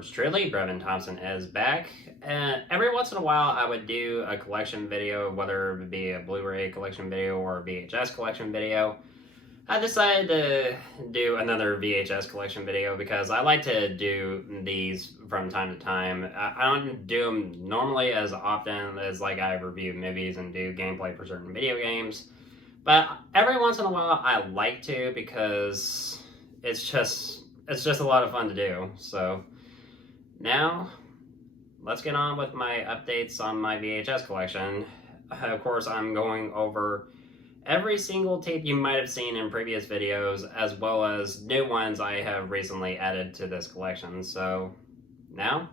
Yours truly, Brevin Thompson, is back. And every once in a while, I would do a collection video, whether it be a Blu-ray collection video or a VHS collection video. I decided to do another VHS collection video because I like to do these from time to time. I don't do them normally as often as like I review movies and do gameplay for certain video games. But every once in a while, I like to because it's just a lot of fun to do. So now, let's get on with my updates on my VHS collection. Of course, I'm going over every single tape you might have seen in previous videos, as well as new ones I have recently added to this collection. So now,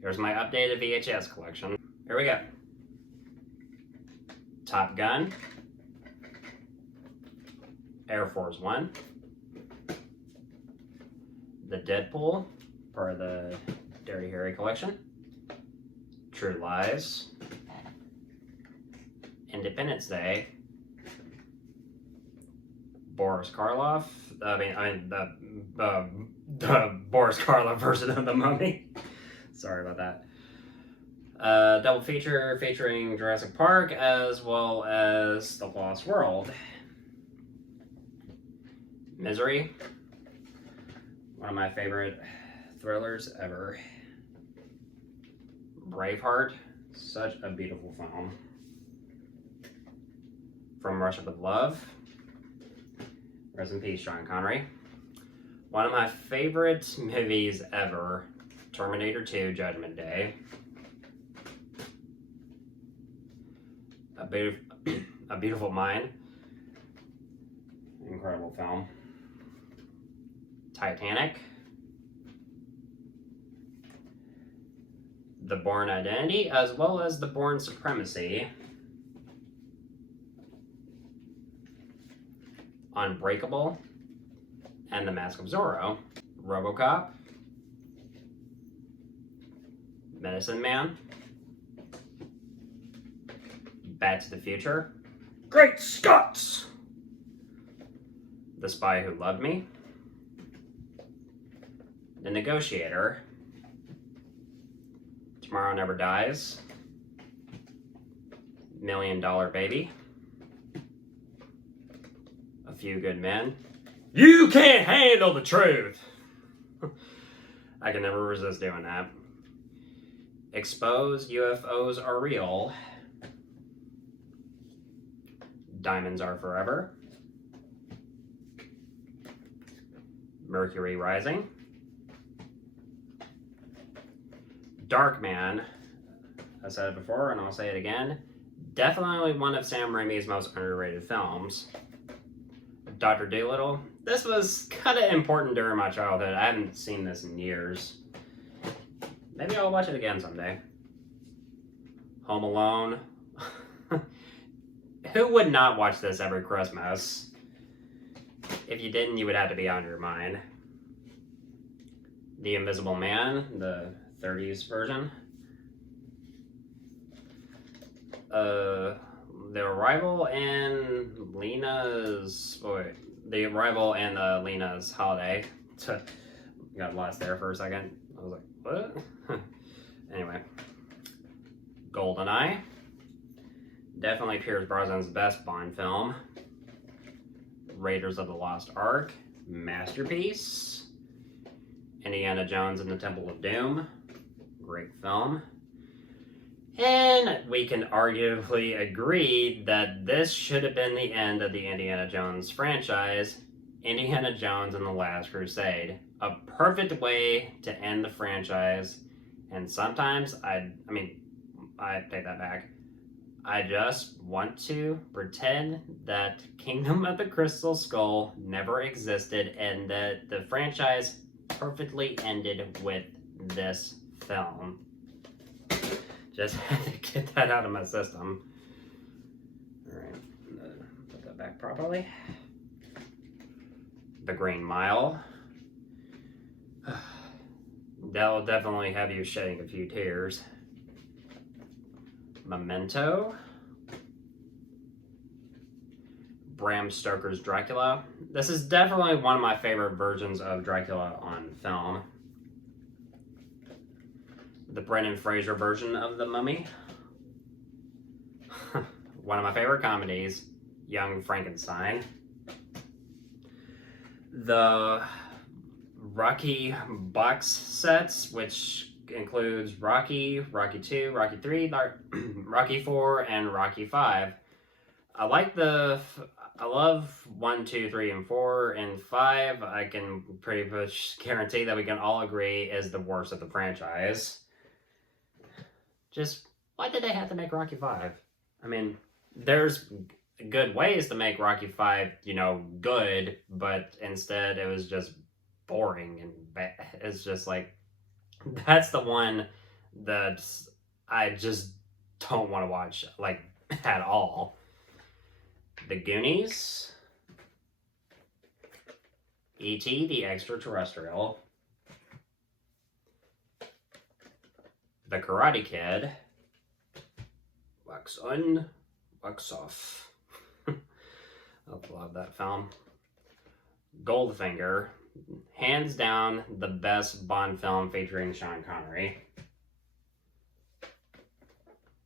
here's my updated VHS collection. Here we go. Top Gun, Air Force One, the Deadpool for the Dirty Harry collection, True Lies, Independence Day, Boris Karloff. The Boris Karloff version of the Mummy. Sorry about that. Double feature featuring Jurassic Park as well as The Lost World. Misery, one of my favorite thrillers ever. Braveheart, such a beautiful film. From Russia with Love. Rest in peace, Sean Connery. One of my favorite movies ever, Terminator 2, Judgment Day. A Beautiful Mind. Incredible film. Titanic. The Bourne Identity, as well as The Bourne Supremacy. Unbreakable, and The Mask of Zorro. RoboCop, Medicine Man, Back to the Future, Great Scots, The Spy Who Loved Me, The Negotiator, Tomorrow Never Dies, $1 Million Baby, A Few Good Men. You can't handle the truth! I can never resist doing that. Expose UFOs Are Real. Diamonds Are Forever. Mercury Rising. Darkman. I said it before and I'll say it again. Definitely one of Sam Raimi's most underrated films. Dr. Dolittle. This was kind of important during my childhood. I haven't seen this in years. Maybe I'll watch it again someday. Home Alone. Who would not watch this every Christmas? If you didn't, you would have to be on your mind. The Invisible Man, the 30s version. The Arrival and Lena's... Oh, wait. The Arrival and Lena's Holiday. Got lost there for a second. I was like, what? Anyway. GoldenEye. Definitely Pierce Brosnan's best Bond film. Raiders of the Lost Ark. Masterpiece. Indiana Jones and the Temple of Doom. Great film. And we can arguably agree that this should have been the end of the Indiana Jones franchise, Indiana Jones and the Last Crusade. A perfect way to end the franchise, and sometimes I take that back. I just want to pretend that Kingdom of the Crystal Skull never existed and that the franchise perfectly ended with this film. Just had to get that out of my system. Alright, put that back properly. The Green Mile. That'll definitely have you shedding a few tears. Memento. Bram Stoker's Dracula. This is definitely one of my favorite versions of Dracula on film. The Brendan Fraser version of The Mummy. One of my favorite comedies, Young Frankenstein. The Rocky box sets, which includes Rocky, Rocky 2, Rocky 3, Rocky 4, and Rocky 5. I love 1, 2, 3, and 4, and 5. I can pretty much guarantee that we can all agree is the worst of the franchise. Just, why did they have to make Rocky 5? I mean, there's good ways to make Rocky 5, good, but instead it was just boring and bad. It's just like, that's the one that I just don't want to watch, like, at all. The Goonies, E.T. the Extraterrestrial, The Karate Kid, Wax on, Wax off. I love that film. Goldfinger, hands down the best Bond film featuring Sean Connery.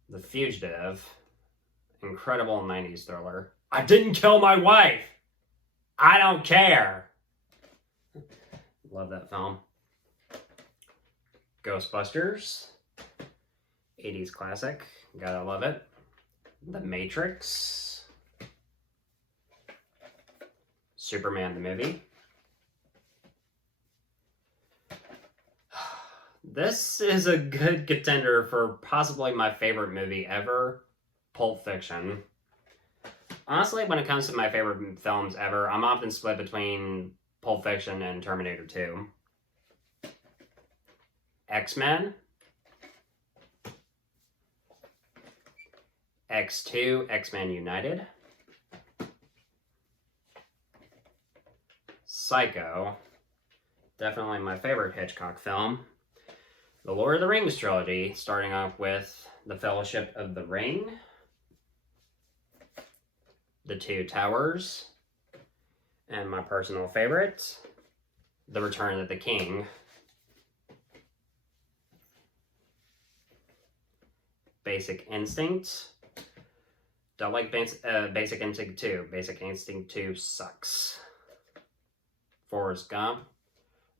The Fugitive, incredible 90s thriller. I didn't kill my wife! I don't care! Love that film. Ghostbusters, 80s classic, gotta love it. The Matrix, Superman the movie. This is a good contender for possibly my favorite movie ever, Pulp Fiction. Honestly, when it comes to my favorite films ever, I'm often split between Pulp Fiction and Terminator 2. X-Men, X2, X-Men United, Psycho, definitely my favorite Hitchcock film. The Lord of the Rings trilogy, starting off with The Fellowship of the Ring, The Two Towers, and my personal favorite, The Return of the King. Basic Instinct. Don't like Basic Instinct 2. Basic Instinct 2 sucks. Forrest Gump.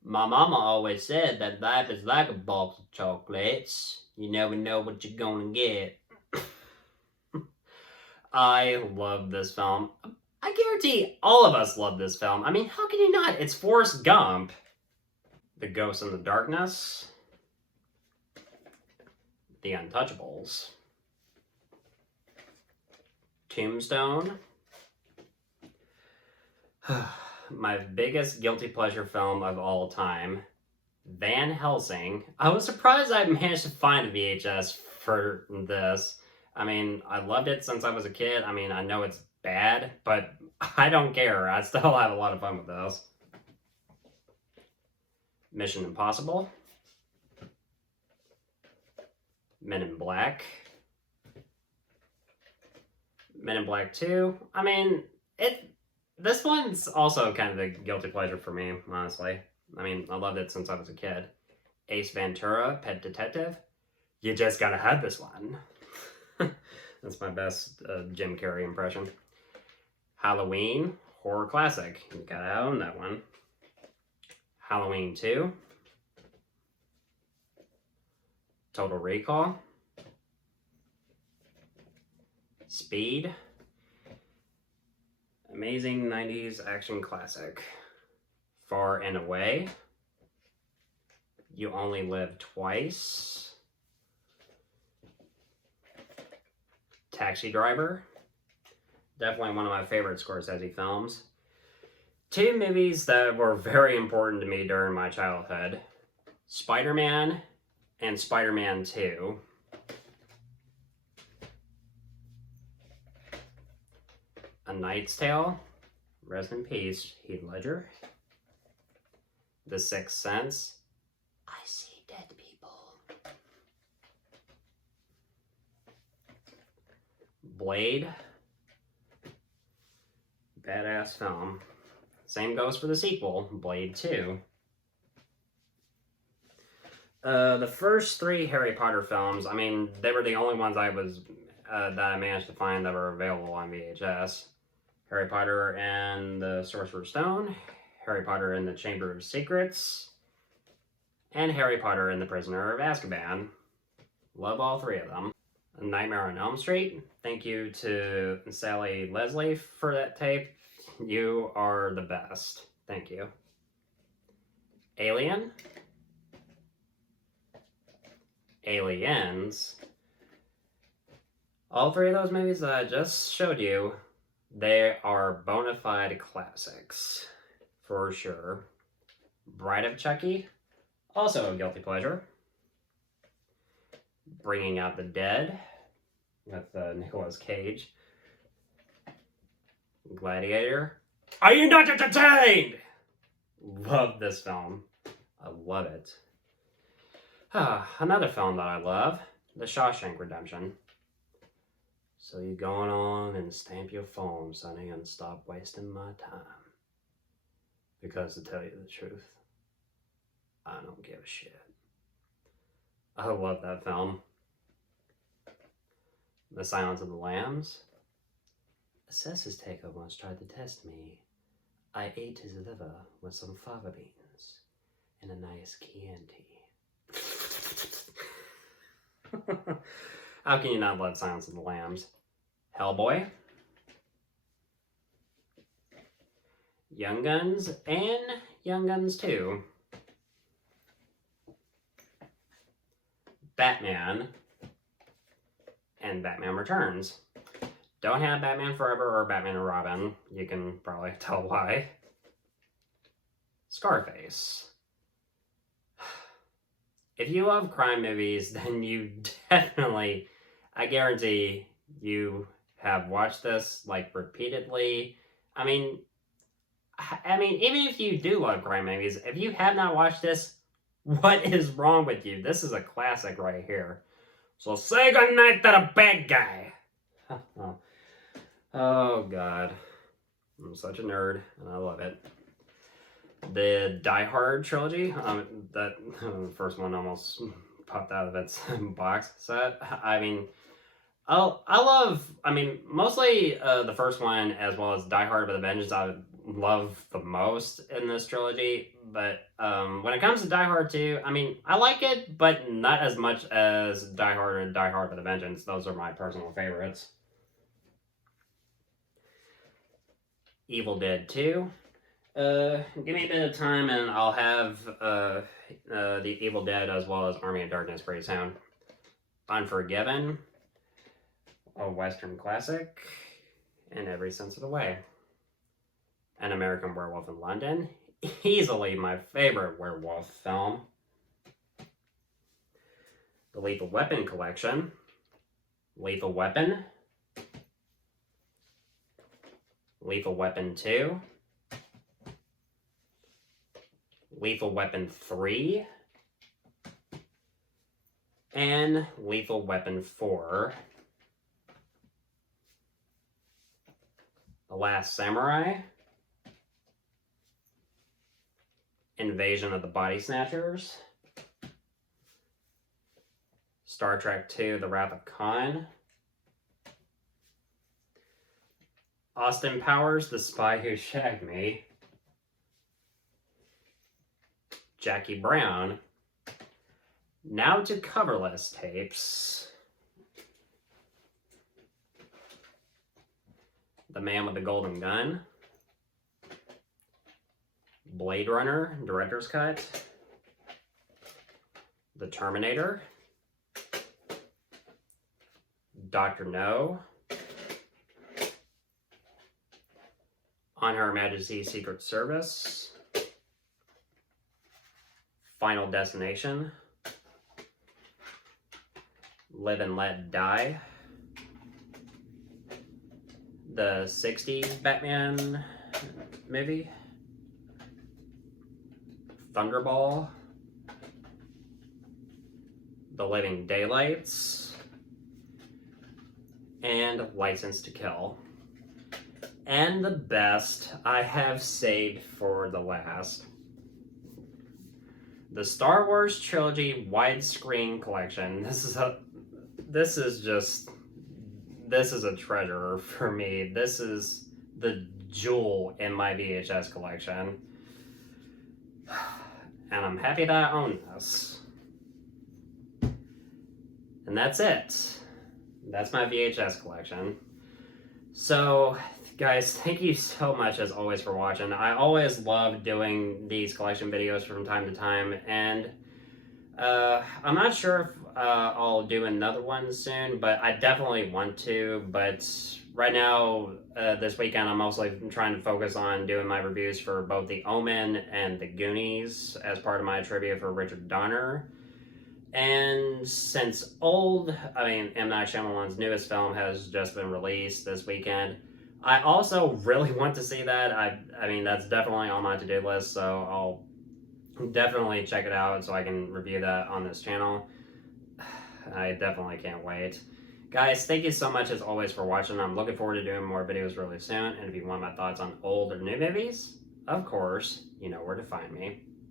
My mama always said that life is like a box of chocolates. You never know what you're gonna get. I love this film. I guarantee all of us love this film. I mean, how can you not? It's Forrest Gump. The Ghost in the Darkness. The Untouchables. Tombstone. My biggest guilty pleasure film of all time, Van Helsing. I was surprised I managed to find a VHS for this. I mean, I loved it since I was a kid. I mean, I know it's bad, but I don't care. I still have a lot of fun with this. Mission Impossible. Men in Black. Men in Black 2. I mean, this one's also kind of a guilty pleasure for me, honestly. I mean, I loved it since I was a kid. Ace Ventura, Pet Detective. You just gotta have this one. That's my best Jim Carrey impression. Halloween, horror classic. You gotta own that one. Halloween 2. Total Recall. Speed. Amazing 90s action classic. Far and Away. You Only Live Twice. Taxi Driver. Definitely one of my favorite Scorsese films. Two movies that were very important to me during my childhood. Spider-Man and Spider-Man 2. A Knight's Tale. Rest in peace, Heath Ledger. The Sixth Sense. I see dead people. Blade. Badass film. Same goes for the sequel, Blade 2. The first three Harry Potter films, I mean, they were the only ones that I managed to find that were available on VHS. Harry Potter and the Sorcerer's Stone, Harry Potter and the Chamber of Secrets, and Harry Potter and the Prisoner of Azkaban. Love all three of them. Nightmare on Elm Street. Thank you to Sally Leslie for that tape. You are the best. Thank you. Alien. Aliens. All three of those movies that I just showed you, they are bona fide classics. For sure. Bride of Chucky. Also a guilty pleasure. Bringing Out the Dead with Nicolas Cage. Gladiator. Are you not entertained? Love this film. I love it. Another film that I love, The Shawshank Redemption. So you going on and stamp your phone, sonny, and stop wasting my time. Because to tell you the truth, I don't give a shit. I love that film. The Silence of the Lambs. Assess's takeover once tried to test me. I ate his liver with some fava beans and a nice Chianti. How can you not love Silence of the Lambs? Hellboy. Young Guns and Young Guns 2. Batman and Batman Returns. Don't have Batman Forever or Batman and Robin. You can probably tell why. Scarface. If you love crime movies, then you definitely, I guarantee you have watched this like repeatedly. I mean, even if you do love crime movies, if you have not watched this, what is wrong with you? This is a classic right here. So say goodnight to the bad guy. Oh, God. I'm such a nerd, and I love it. The Die Hard trilogy, that first one almost popped out of its box set. I mean, mostly the first one as well as Die Hard with a Vengeance I love the most in this trilogy. But when it comes to Die Hard 2, I mean, I like it, but not as much as Die Hard and Die Hard with a Vengeance. Those are my personal favorites. Evil Dead 2. Give me a bit of time and I'll have the Evil Dead as well as Army of Darkness pretty soon. Unforgiven. A Western classic in every sense of the way. An American Werewolf in London. Easily my favorite werewolf film. The Lethal Weapon Collection. Lethal Weapon. Lethal Weapon 2. Lethal Weapon 3. And Lethal Weapon 4. The Last Samurai. Invasion of the Body Snatchers. Star Trek II, The Wrath of Khan. Austin Powers, The Spy Who Shagged Me. Jackie Brown. Now to coverless tapes. The Man with the Golden Gun. Blade Runner, Director's Cut. The Terminator. Dr. No. On Her Majesty's Secret Service. Final Destination. Live and Let Die. The 60s Batman movie. Thunderball. The Living Daylights. And License to Kill. And the best I have saved for the last. the Star Wars Trilogy Widescreen Collection. This is a treasure for me. This is the jewel in my VHS collection. And I'm happy that I own this. And that's it. That's my VHS collection. So, guys, thank you so much as always for watching. I always love doing these collection videos from time to time, and I'm not sure if I'll do another one soon, but I definitely want to. But right now, this weekend, I'm mostly trying to focus on doing my reviews for both The Omen and The Goonies as part of my trivia for Richard Donner. And since M. Night Shyamalan's newest film has just been released this weekend, I also really want to see that. I mean, that's definitely on my to-do list, so I'll definitely check it out so I can review that on this channel. I definitely can't wait. Guys, thank you so much as always for watching. I'm looking forward to doing more videos really soon, and if you want my thoughts on old or new movies, of course, you know where to find me.